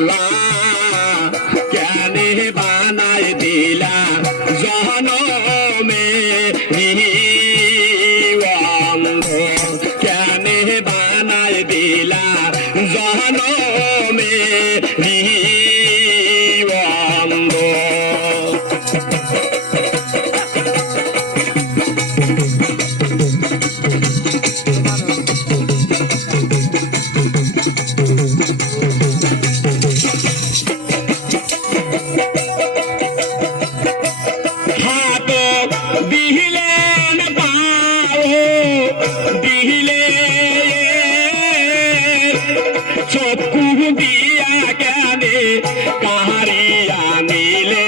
আল্লাহ কেন বানাই দিলা জহনমে কহিলে চক্ষু দিয়া কেনে কাহারিয়া নিলে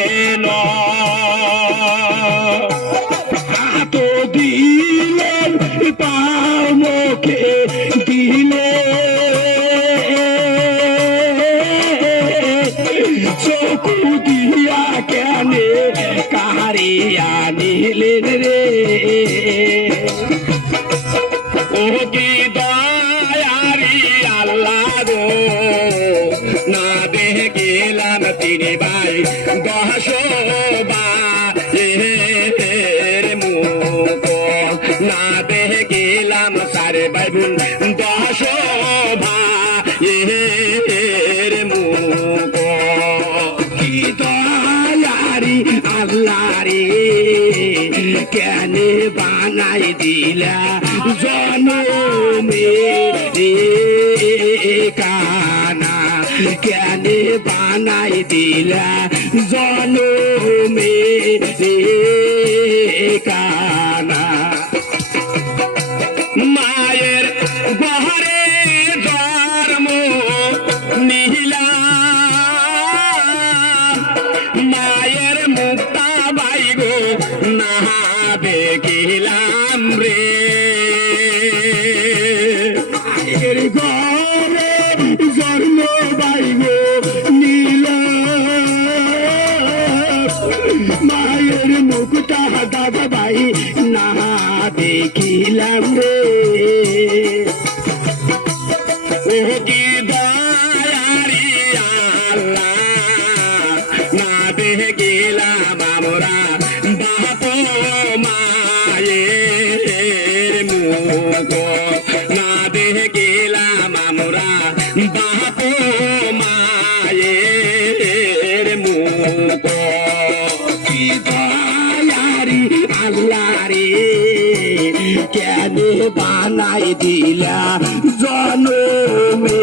তো দিলে, পাও মুখে দিলে। চক্ষু দিয়া কেনে কাহারিয়া কি দয়ারি আল্লাহ গো। গেলাম তিনি ভাই দশ এর মুখ। না দেখে গেলাম সারে ভাই বোন দশ এর মুখ। কি দয়ারি আল্লাহ রে কেন বানাই দিলা জনমে কানা। কেন বানাই দিলা জনমে কানা। মায়ের দাদা ভাই না দেখিলাম রে। ও কি দয়ারি আল্লাহ মায়ের মুখ। না দেখিলাম আমরা বাপ মায়ের মুখ। কি দয়ারি রে কেন বানাই দিলা জনমে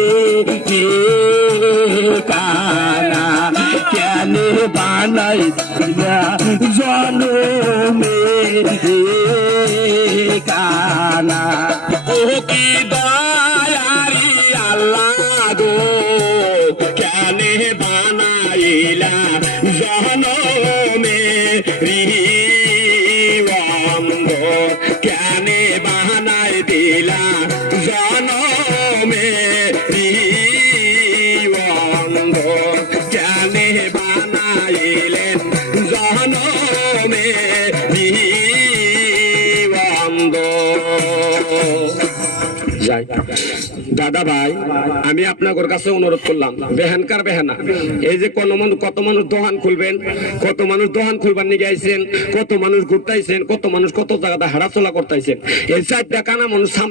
কানা কেন বানাই দিলা জনমে কানা ও কি দয়ারি আল্লাহ গো, কেন বানাইলা জনমে রিবঙ্গ কেন বানাই দিলা জনমে রিবঙ্গ কেন বানাইলেন যাই। দাদা ভাই, আমি আপনাদের কাছে অনুরোধ করলাম, বেহানকার বেহানা, এই যে কোন মানুষ কত মানুষ দোকান খুলবেন, কত মানুষ দোকান খুলবার নিয়ে আইছেন, কত মানুষ ঘুরতাইছেন কত মানুষ কত জায়গাতে হাঁটাচলা করতেছেন এই চারটা কানা মানুষ সামনে